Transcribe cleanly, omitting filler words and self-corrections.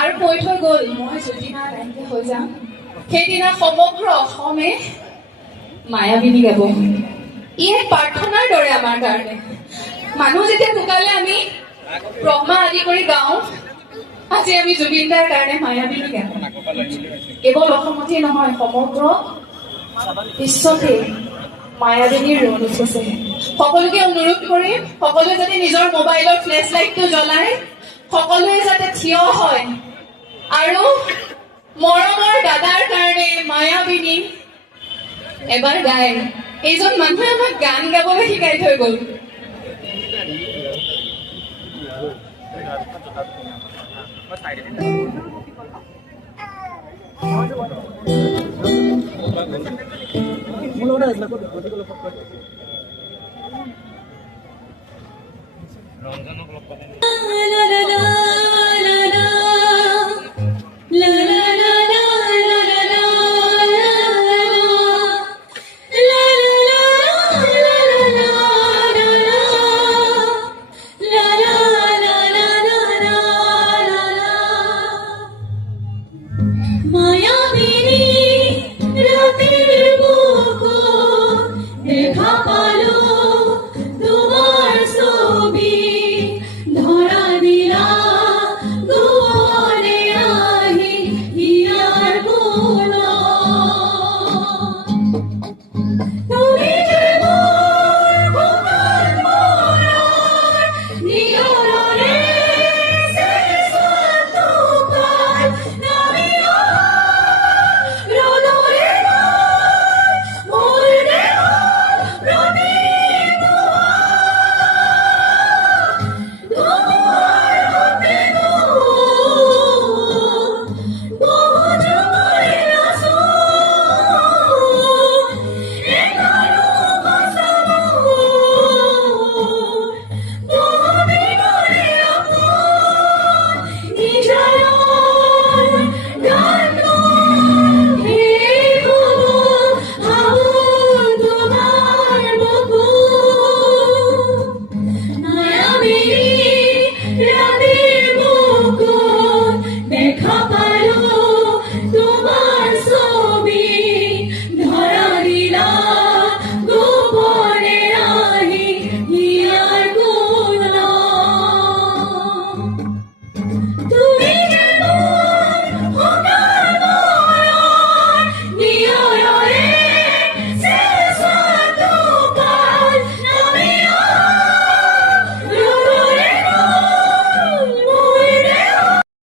আৰু কৈ থৈ গ'ল মই যদিনা নাইকিয়া হৈ যাম সেইদিনা সমগ্ৰ অসমে মায়াবিনী গাব। ই এক প্ৰাৰ্থনাৰ দৰে আমাৰ কাৰণে। মানুহ যেতিয়া ঢুকালে আমি ব্ৰহ্মা আদি কৰি গাওঁ, আজি আমি জুবিন দাৰ কাৰণে মায়াবিনী গাওঁ। কেৱল অসমতে নহয়, সমগ্ৰ বিশ্বতে মায়াবিনীৰ ৰণ উঠিছে। সকলোকে অনুৰোধ কৰিম, সকলোৱে যাতে নিজৰ মোবাইলৰ ফ্লেছ লাইটটো জ্বলাই সকলোৱে যাতে থিয় হয় আৰু মৰমৰ দাদাৰ কাৰণে মায়াবিনী এবাৰ গায়। এইজন মানুহে আমাক গান গাবলৈ শিকাই থৈ গ'ল। রঞ্জনক লগ পালে